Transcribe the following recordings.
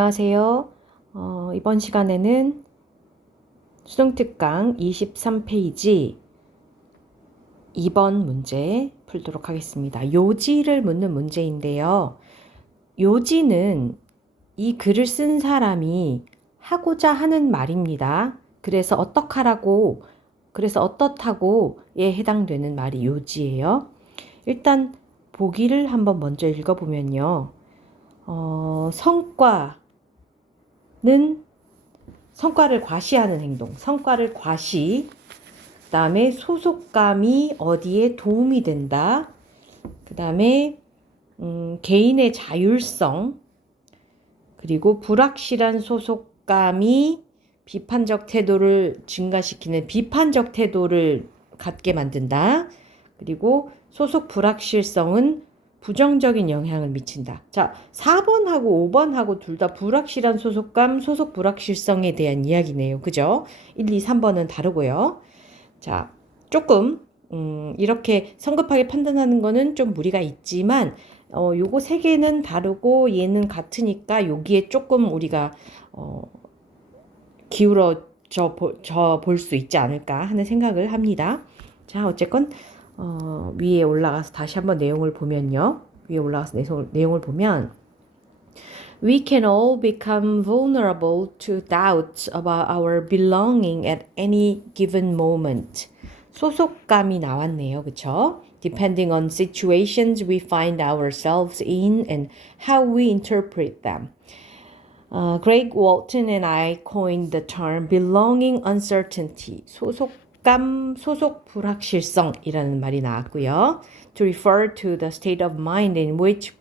안녕하세요. 이번 시간에는 수능특강 23페이지 2번 문제 풀도록 하겠습니다. 요지를 묻는 문제인데요. 요지는 이 글을 쓴 사람이 하고자 하는 말입니다. 그래서 어떻다고에 해당되는 말이 요지예요. 일단 보기를 한번 먼저 읽어보면요. 성과를 과시하는 행동, 성과를 과시, 그 다음에 소속감이 어디에 도움이 된다, 그 다음에 개인의 자율성, 그리고 불확실한 소속감이 비판적 태도를 증가시키는 비판적 태도를 갖게 만든다. 그리고 소속 불확실성은 부정적인 영향을 미친다. 자, 4번하고 5번하고 둘 다 불확실한 소속감, 소속 불확실성에 대한 이야기네요. 그죠? 1, 2, 3번은 다르고요. 자, 조금 이렇게 성급하게 판단하는 거는 좀 무리가 있지만 요거 세 개는 다르고 얘는 같으니까 여기에 조금 우리가 기울어져 볼 수 있지 않을까 하는 생각을 합니다. 자, 어쨌건 위에 올라가서 다시 한번 내용을 보면요. 위에 올라가서 내용을 보면 We can all become vulnerable to doubts about our belonging at any given moment. 소속감이 나왔네요. 그쵸? Depending on situations we find ourselves in and how we interpret them. Greg Walton and I coined the term belonging uncertainty. 소속 불확실성이라는 말이 나왔고요. To refer to the state of mind in which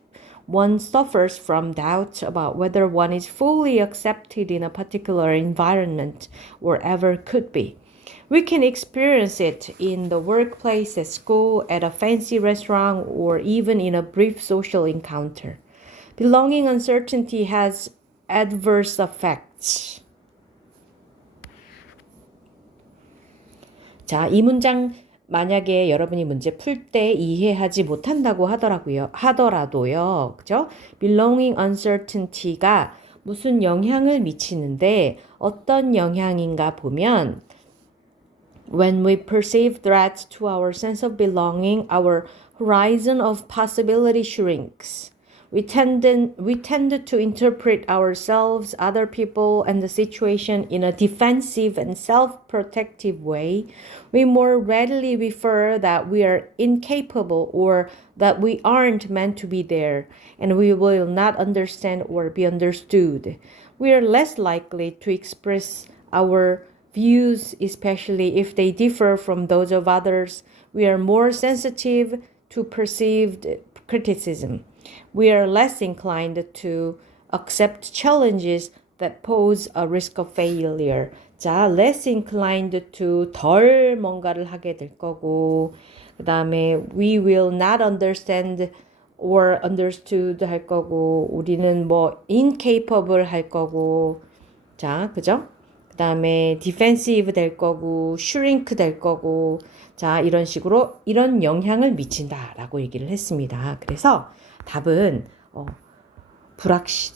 one suffers from doubt about whether one is fully accepted in a particular environment or ever could be. We can experience it in the workplace, at school, at a fancy restaurant, or even in a brief social encounter. Belonging uncertainty has adverse effects. 자, 이 문장 만약에 여러분이 문제 풀 때 이해하지 못한다고 하더라도요. 그죠? Belonging uncertainty가 무슨 영향을 미치는데 어떤 영향인가 보면 When we perceive threats to our sense of belonging, our horizon of possibility shrinks. We tend to interpret ourselves, other people, and the situation in a defensive and self-protective way. We more readily refer that we are incapable or that we aren't meant to be there, and we will not understand or be understood. We are less likely to express our views, especially if they differ from those of others. We are more sensitive to perceived criticism. We are less inclined to accept challenges that pose a risk of failure. 자, less inclined to 덜 뭔가를 하게 될 거고, 그 다음에 we will not understand or understood 할 거고, 우리는 뭐 incapable 할 거고, 자, 그죠? 그 다음에 defensive 될 거고, shrink 될 거고, 자, 이런 식으로 이런 영향을 미친다라고 얘기를 했습니다. 그래서 답은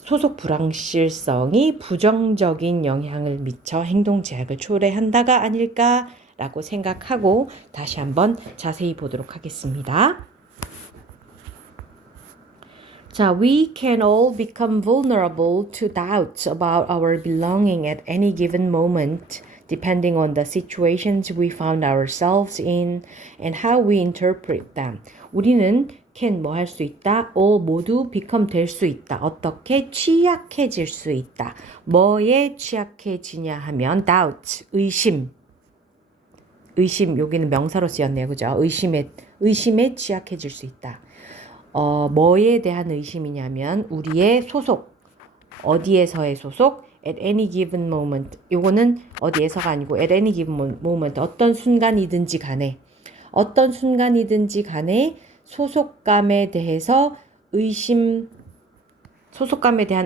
소속 불확실성이 부정적인 영향을 미쳐 행동 제약을 초래한다가 아닐까라고 생각하고 다시 한번 자세히 보도록 하겠습니다. 자, we can all become vulnerable to doubts about our belonging at any given moment, depending on the situations we found ourselves in and how we interpret them. 우리는 can 뭐 할 수 있다? 모두 become 될 수 있다. 어떻게? 취약해질 수 있다. 뭐에 취약해지냐 하면 doubt, 의심, 여기는 명사로 쓰였네요. 그죠? 의심에 취약해질 수 있다. 뭐에 대한 의심이냐면 우리의 소속, 어디에서의 소속, at any given moment. 요거는 어디에서가 아니고 at any given moment. 어떤 순간이든지 간에 소속감에 대한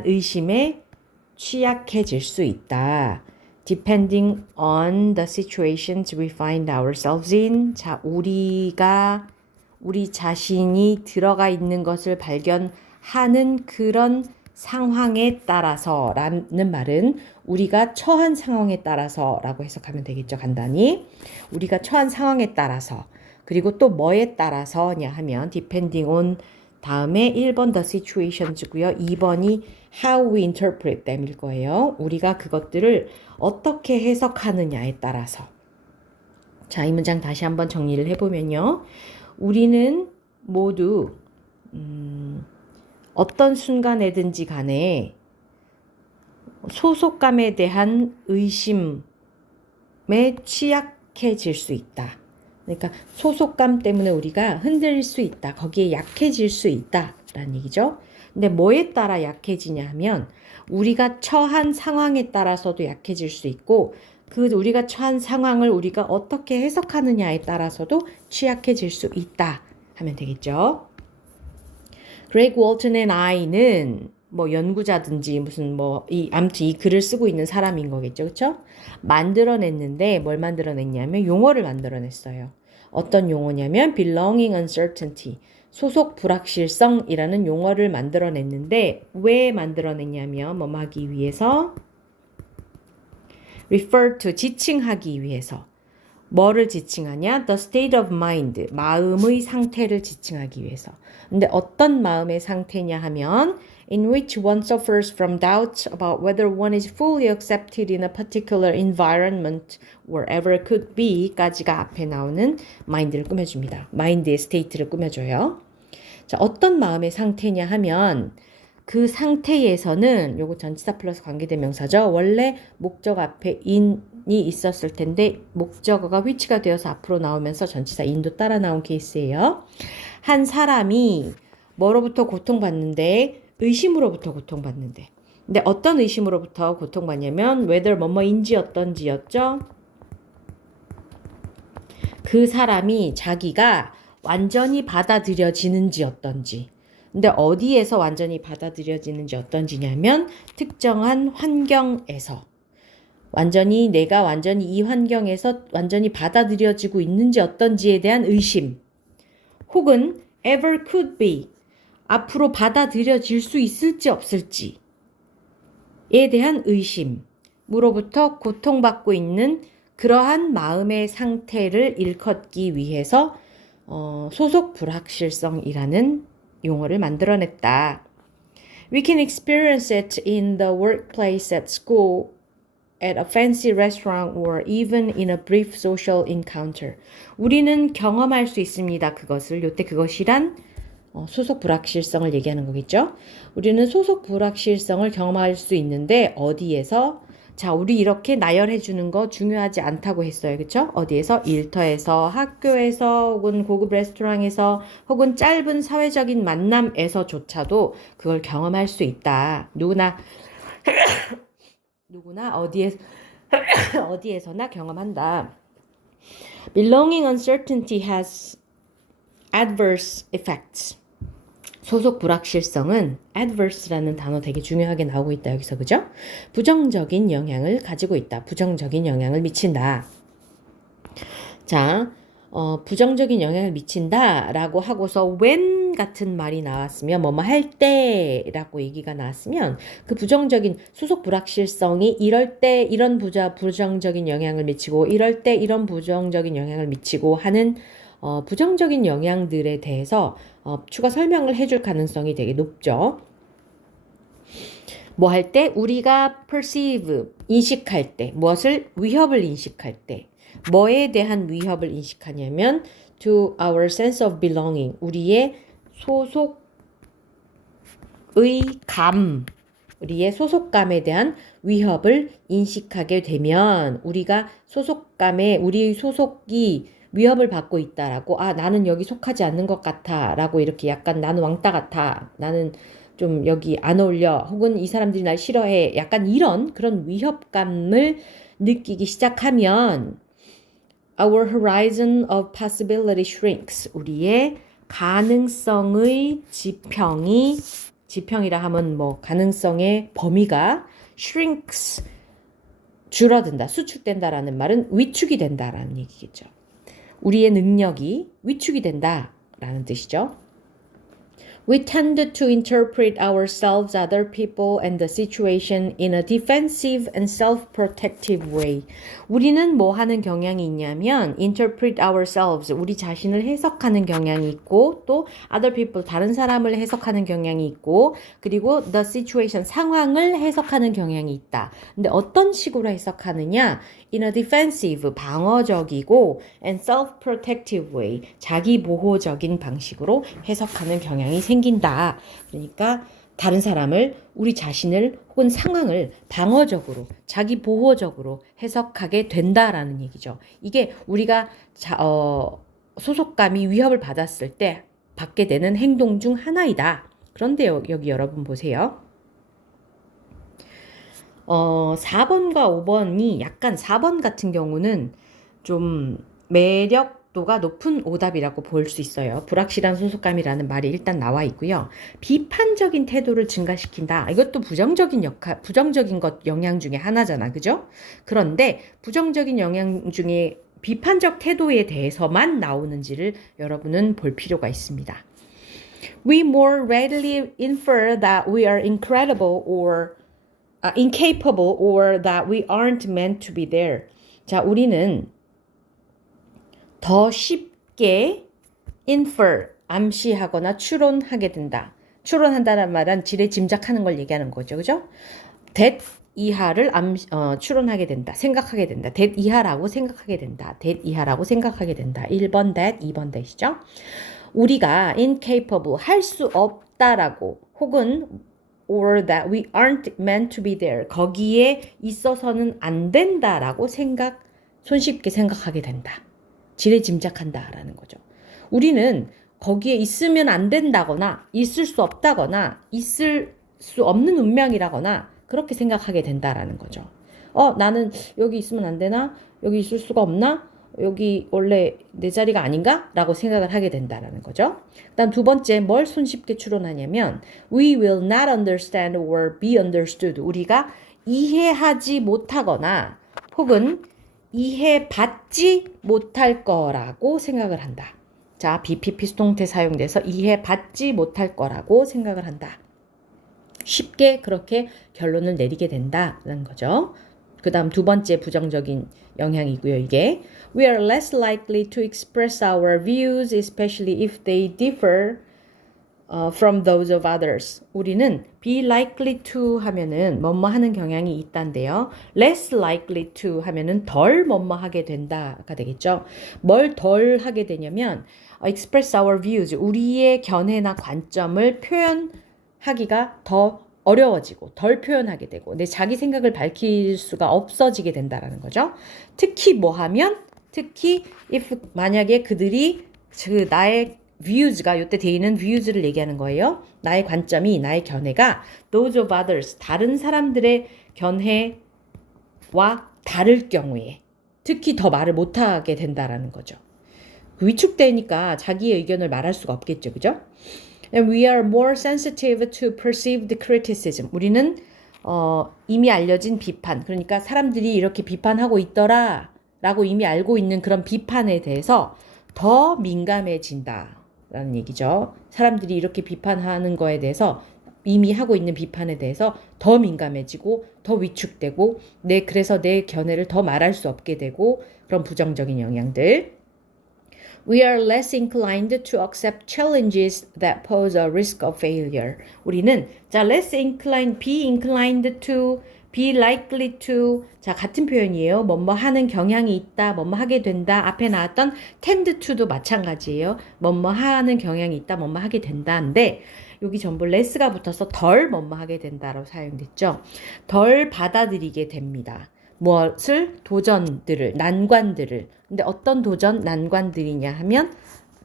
의심에 취약해질 수 있다. Depending on the situations we find ourselves in. 자, 우리 자신이 들어가 있는 것을 발견하는 그런 상황에 따라서라는 말은 우리가 처한 상황에 따라서라고 해석하면 되겠죠. 간단히. 우리가 처한 상황에 따라서. 그리고 또 뭐에 따라서냐 하면 depending on 다음에 1번 the situations고요. 2번이 how we interpret them일 거예요. 우리가 그것들을 어떻게 해석하느냐에 따라서. 자, 이 문장 다시 한번 정리를 해보면요. 우리는 모두 어떤 순간에든지 간에 소속감에 대한 의심에 취약해질 수 있다. 그러니까 소속감 때문에 우리가 흔들릴 수 있다. 거기에 약해질 수 있다라는 얘기죠. 근데 뭐에 따라 약해지냐 하면 우리가 처한 상황에 따라서도 약해질 수 있고 그 우리가 처한 상황을 우리가 어떻게 해석하느냐에 따라서도 취약해질 수 있다 하면 되겠죠. Greg Walton and I는 뭐 연구자든지 무슨 아무튼 이 글을 쓰고 있는 사람인 거겠죠. 그렇죠? 만들어냈는데 뭘 만들어냈냐면 용어를 만들어냈어요. 어떤 용어냐면 belonging uncertainty, 소속 불확실성이라는 용어를 만들어냈는데 왜 만들어냈냐면 뭐뭐 하기 위해서 refer to, 지칭하기 위해서. 뭐를 지칭하냐? The state of mind, 마음의 상태를 지칭하기 위해서. 근데 어떤 마음의 상태냐 하면 in which one suffers from doubts about whether one is fully accepted in a particular environment, wherever it could be 까지가 앞에 나오는 마인드를 꾸며줍니다. 마인드의 스테이트를 꾸며줘요. 자, 어떤 마음의 상태냐 하면 그 상태에서는 요거 전치사 플러스 관계대명사죠. 원래 목적 앞에 in이 있었을 텐데 목적어가 which가 되어서 앞으로 나오면서 전치사 in도 따라 나온 케이스예요. 한 사람이 뭐로부터 고통받는데 의심으로부터 고통받는데 근데 어떤 의심으로부터 고통받냐면 whether 뭐뭐인지 어떤지였죠. 그 사람이 자기가 완전히 받아들여지는지 어떤지. 근데 어디에서 완전히 받아들여지는지 어떤지냐면 특정한 환경에서 내가 완전히 이 환경에서 완전히 받아들여지고 있는지 어떤지에 대한 의심 혹은 ever could be 앞으로 받아들여질 수 있을지 없을지에 대한 의심으로부터 고통받고 있는 그러한 마음의 상태를 일컫기 위해서 소속 불확실성이라는 용어를 만들어냈다. We can experience it in the workplace, at school, at a fancy restaurant, or even in a brief social encounter. 우리는 경험할 수 있습니다. 그것을. 요때 그것이란 소속 불확실성을 얘기하는 거겠죠. 우리는 소속 불확실성을 경험할 수 있는데 어디에서? 자, 우리 이렇게 나열해 주는 거 중요하지 않다고 했어요. 그렇죠? 어디에서? 일터에서, 학교에서, 혹은 고급 레스토랑에서, 혹은 짧은 사회적인 만남에서조차도 그걸 경험할 수 있다. 누구나 어디에서나 경험한다. Belonging uncertainty has adverse effects. 소속 불확실성은 adverse라는 단어 되게 중요하게 나오고 있다. 여기서 그죠? 부정적인 영향을 가지고 있다. 부정적인 영향을 미친다. 자, 부정적인 영향을 미친다라고 하고서 when 같은 말이 나왔으면 뭐뭐 할 때라고 얘기가 나왔으면 그 부정적인 소속 불확실성이 이럴 때 이런 부정적인 영향을 미치고 이럴 때 이런 부정적인 영향을 미치고 하는 부정적인 영향들에 대해서 추가 설명을 해줄 가능성이 되게 높죠. 뭐 할 때? 우리가 perceive, 인식할 때, 무엇을? 위협을 인식할 때. 뭐에 대한 위협을 인식하냐면 to our sense of belonging, 우리의 우리의 소속감에 대한 위협을 인식하게 되면 우리가 우리 소속이 위협을 받고 있다라고 나는 여기 속하지 않는 것 같아 라고 이렇게 약간 나는 왕따 같아 나는 좀 여기 안 어울려 혹은 이 사람들이 날 싫어해 약간 이런 그런 위협감을 느끼기 시작하면 our horizon of possibility shrinks. 우리의 가능성의 지평이라 하면 뭐 가능성의 범위가 shrinks 줄어든다, 수축된다라는 말은 위축이 된다라는 얘기겠죠. 우리의 능력이 위축이 된다라는 뜻이죠. We tend to interpret ourselves, other people, and the situation in a defensive and self-protective way. 우리는 뭐 하는 경향이 있냐면 interpret ourselves, 우리 자신을 해석하는 경향이 있고 또 other people, 다른 사람을 해석하는 경향이 있고 그리고 the situation, 상황을 해석하는 경향이 있다. 근데 어떤 식으로 해석하느냐? In a defensive, 방어적이고 and self-protective way, 자기 보호적인 방식으로 해석하는 경향이 생긴다. 그러니까 다른 사람을, 우리 자신을 혹은 상황을 방어적으로, 자기 보호적으로 해석하게 된다라는 얘기죠. 이게 우리가 소속감이 위협을 받았을 때 받게 되는 행동 중 하나이다. 그런데 여기 여러분 보세요. 4번과 5번이 약간 4번 같은 경우는 좀 매력도가 높은 오답이라고 볼 수 있어요. 불확실한 소속감이라는 말이 일단 나와 있고요. 비판적인 태도를 증가시킨다. 이것도 부정적인 영향 중에 하나잖아. 그죠? 그런데 부정적인 영향 중에 비판적 태도에 대해서만 나오는지를 여러분은 볼 필요가 있습니다. We more readily infer that we are incapable or that we aren't meant to be there. 자, 우리는 더 쉽게 infer, 암시하거나 추론하게 된다. 추론한다는 말은 지레 짐작하는 걸 얘기하는 거죠. 그죠? that 이하를 추론하게 된다. 생각하게 된다. that 이하라고 생각하게 된다. that 이하라고 생각하게 된다. 1번 that, 2번 that이죠. 우리가 incapable, 할 수 없다라고 혹은 or that we aren't meant to be there, 거기에 있어서는 안 된다라고 손쉽게 생각하게 된다. 지레짐작한다라는 거죠. 우리는 거기에 있으면 안 된다거나 있을 수 없다거나 있을 수 없는 운명이라거나 그렇게 생각하게 된다라는 거죠. 나는 여기 있으면 안 되나? 여기 있을 수가 없나? 여기 원래 내 자리가 아닌가? 라고 생각을 하게 된다라는 거죠. 그다음 두 번째, 뭘 손쉽게 추론하냐면 we will not understand or be understood. 우리가 이해하지 못하거나 혹은 이해받지 못할 거라고 생각을 한다. 자, BPP 수동태 사용돼서 이해받지 못할 거라고 생각을 한다. 쉽게 그렇게 결론을 내리게 된다는 거죠. 그 다음 두 번째 부정적인 영향이고요. 이게 We are less likely to express our views, especially if they differ from those of others. 우리는 be likely to 하면은 뭐뭐 하는 경향이 있단데요. less likely to 하면은 덜 뭐뭐 하게 된다가 되겠죠. 뭘 덜 하게 되냐면 express our views, 우리의 견해나 관점을 표현하기가 더 어려워지고 덜 표현하게 되고 내 자기 생각을 밝힐 수가 없어지게 된다라는 거죠. 특히 특히 if 만약에 그들이 나의 views가 이때 돼 있는 views를 얘기하는 거예요. 나의 관점이, 나의 견해가 those of others, 다른 사람들의 견해와 다를 경우에 특히 더 말을 못하게 된다라는 거죠. 위축되니까 자기의 의견을 말할 수가 없겠죠. 그죠? And we are more sensitive to perceived criticism. 우리는 이미 알려진 비판, 그러니까 사람들이 이렇게 비판하고 있더라 라고 이미 알고 있는 그런 비판에 대해서 더 민감해진다라는 얘기죠. 사람들이 이렇게 비판하는 거에 대해서 이미 하고 있는 비판에 대해서 더 민감해지고 더 위축되고 그래서 내 견해를 더 말할 수 없게 되고 그런 부정적인 영향들. We are less inclined to accept challenges that pose a risk of failure. 우리는 less inclined, be inclined to, be likely to. 같은 표현이에요. 뭐뭐 하는 경향이 있다, 뭐뭐 하게 된다. 앞에 나왔던 tend to도 마찬가지예요. 뭐뭐 하는 경향이 있다, 뭐뭐 하게 된다인데 여기 전부 less가 붙어서 덜 뭐뭐 하게 된다로 사용됐죠. 덜 받아들이게 됩니다. 무엇을? 도전들을, 난관들을. 근데 어떤 도전, 난관들이냐 하면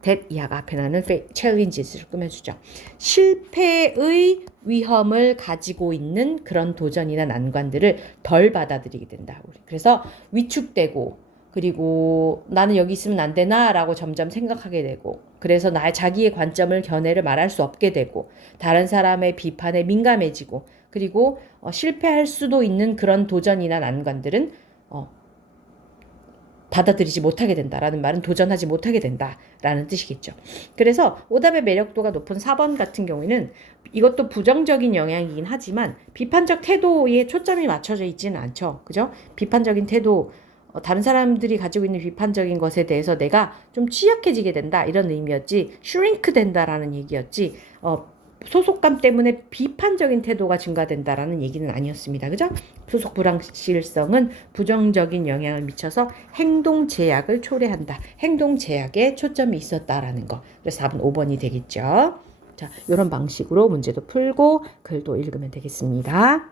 that 이하가 앞에 나는 challenges를 꾸며주죠. 실패의 위험을 가지고 있는 그런 도전이나 난관들을 덜 받아들이게 된다. 그래서 위축되고 그리고 나는 여기 있으면 안 되나? 라고 점점 생각하게 되고 그래서 자기의 관점을, 견해를 말할 수 없게 되고 다른 사람의 비판에 민감해지고 그리고 실패할 수도 있는 그런 도전이나 난관들은 받아들이지 못하게 된다라는 말은 도전하지 못하게 된다라는 뜻이겠죠. 그래서 오답의 매력도가 높은 4번 같은 경우에는 이것도 부정적인 영향이긴 하지만 비판적 태도에 초점이 맞춰져 있지는 않죠. 그죠? 비판적인 태도, 다른 사람들이 가지고 있는 비판적인 것에 대해서 내가 좀 취약해지게 된다 이런 의미였지 슈링크 된다라는 얘기였지 소속감 때문에 비판적인 태도가 증가된다라는 얘기는 아니었습니다. 그죠? 소속 불확실성은 부정적인 영향을 미쳐서 행동 제약을 초래한다. 행동 제약에 초점이 있었다라는 거. 그래서 4번 5번이 되겠죠. 자, 이런 방식으로 문제도 풀고 글도 읽으면 되겠습니다.